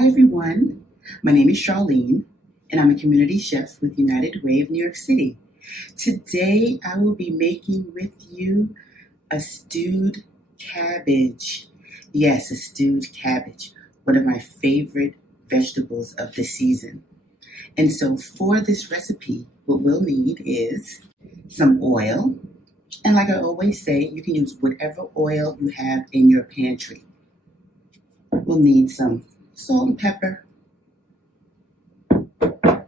Hi everyone, my name is Charlyene and I'm a community chef with United Way of New York City. Today I will be making with you a stewed cabbage. Yes, a stewed cabbage, one of my favorite vegetables of the season. And so for this recipe, what we'll need is some oil. And like I always say, you can use whatever oil you have in your pantry. We'll need some salt and pepper. We'll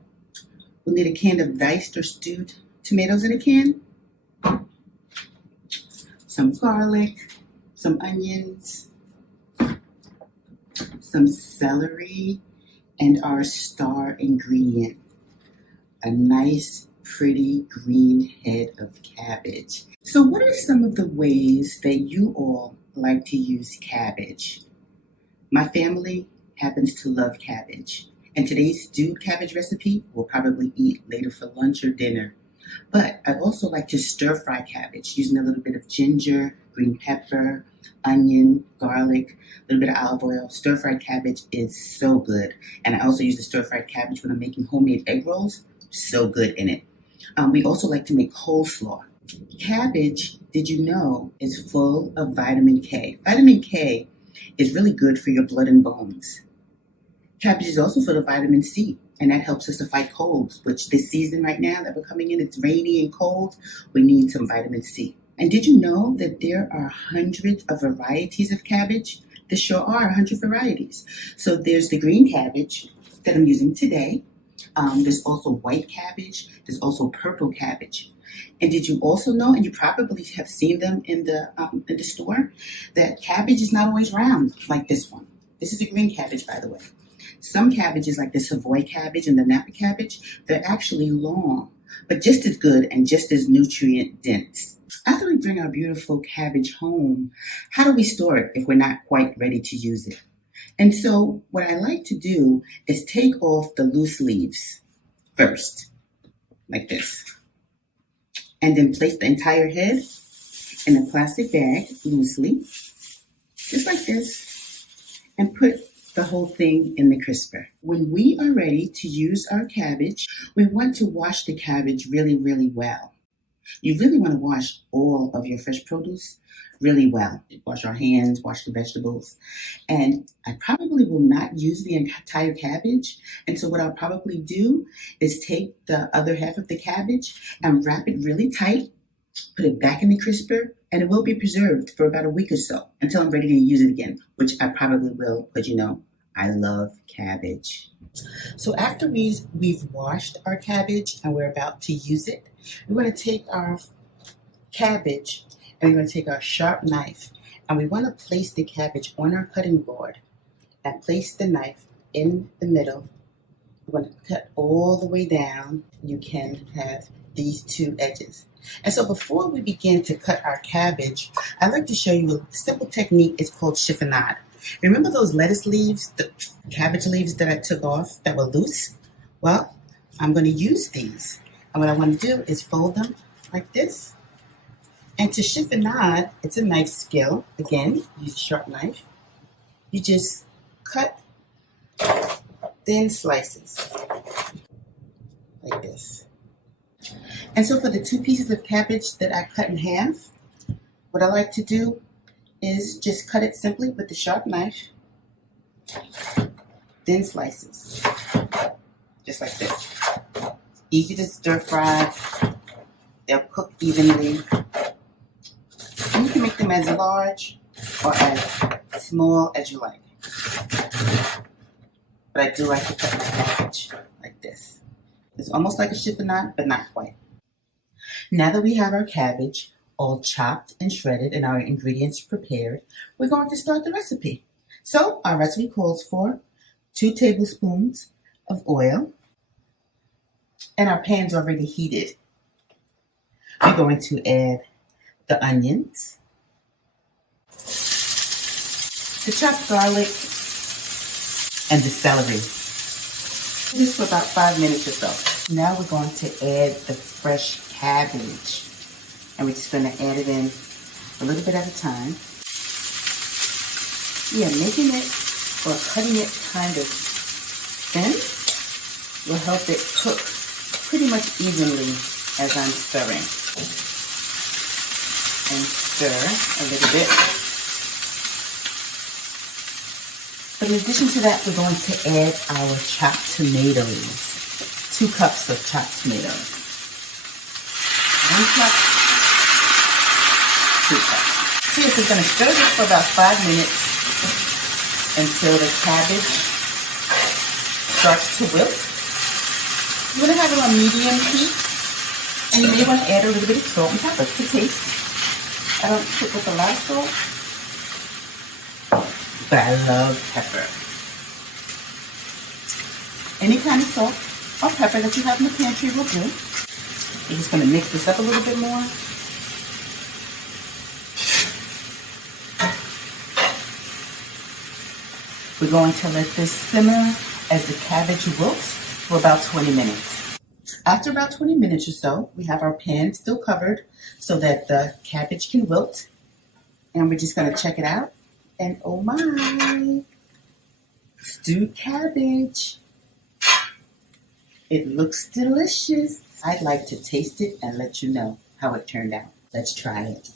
need a can of diced or stewed tomatoes in a can, some garlic, some onions, some celery, and our star ingredient, a nice, pretty green head of cabbage. So what are some of the ways that you all like to use cabbage? My family happens to love cabbage, and today's stewed cabbage recipe we'll probably eat later for lunch or dinner. But I also like to stir fry cabbage using a little bit of ginger, green pepper, onion, garlic, a little bit of olive oil. Stir fried cabbage is so good. And I also use the stir fried cabbage when I'm making homemade egg rolls. So good in it. We also like to make coleslaw. Cabbage, did you know, is full of vitamin K. Vitamin K is really good for your blood and bones. Cabbage is also full of vitamin C, and that helps us to fight colds, which this season right now that we're coming in, it's rainy and cold, we need some vitamin C. And did you know that there are hundreds of varieties of cabbage? There sure are 100 varieties. So there's the green cabbage that I'm using today. There's also white cabbage. There's also purple cabbage. And did you also know, and you probably have seen them in the store, that cabbage is not always round like this one. This is a green cabbage, by the way. Some cabbages, like the Savoy cabbage and the Napa cabbage, they're actually long, but just as good and just as nutrient dense. After we bring our beautiful cabbage home, how do we store it if we're not quite ready to use it? And so what I like to do is take off the loose leaves first, like this. And then place the entire head in a plastic bag loosely, just like this, and put the whole thing in the crisper. When we are ready to use our cabbage, we want to wash the cabbage really, really well. You really want to wash all of your fresh produce really well. Wash our hands, wash the vegetables. And I probably will not use the entire cabbage. And so what I'll probably do is take the other half of the cabbage and wrap it really tight, put it back in the crisper, and it will be preserved for about a week or so until I'm ready to use it again, which I probably will, but you know, I love cabbage. So after we've washed our cabbage and we're about to use it, we're going to take our cabbage and we're going to take our sharp knife and we want to place the cabbage on our cutting board and place the knife in the middle. We're going to cut all the way down. You can have these two edges. And so before we begin to cut our cabbage, I'd like to show you a simple technique. It's called chiffonade. Remember those lettuce leaves, the cabbage leaves that I took off that were loose? Well, I'm going to use these. And what I want to do is fold them like this. And to chiffonade, it's a knife skill. Again, use a sharp knife. You just cut thin slices like this. And so for the two pieces of cabbage that I cut in half, what I like to do is just cut it simply with the sharp knife, thin slices, just like this. Easy to stir fry, they'll cook evenly. And you can make them as large or as small as you like. But I do like to cut my cabbage like this. It's almost like a chiffonade, but not quite. Now that we have our cabbage all chopped and shredded and our ingredients prepared, we're going to start the recipe. So our recipe calls for 2 tablespoons of oil, and our pan's already heated. We're going to add the onions, the chopped garlic, and the celery. Do this for about 5 minutes or so. Now we're going to add the fresh cabbage. And we're just going to add it in a little bit at a time. Yeah, making it or cutting it kind of thin will help it cook pretty much evenly as I'm stirring. And stir a little bit. But in addition to that, we're going to add our chopped tomatoes. 2 cups of chopped tomatoes. 1 cup, 2 cups. So yes, we're going to stir this for about 5 minutes until the cabbage starts to wilt. You're going to have it on medium heat, and you may want to add a little bit of salt and pepper to taste. I don't cook with a lot of salt, but I love pepper. Any kind of salt or pepper that you have in the pantry will do. You're just going to mix this up a little bit more. We're going to let this simmer as the cabbage wilts for about 20 minutes. After about 20 minutes or so, we have our pan still covered so that the cabbage can wilt. And we're just going to check it out. And oh my, stewed cabbage. It looks delicious. I'd like to taste it and let you know how it turned out. Let's try it.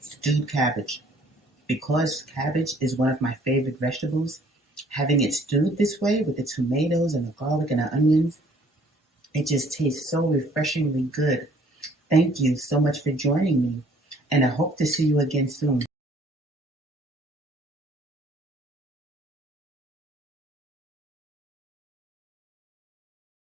Stewed cabbage. Because cabbage is one of my favorite vegetables, having it stewed this way with the tomatoes and the garlic and the onions, it just tastes so refreshingly good. Thank you so much for joining me, and I hope to see you again soon.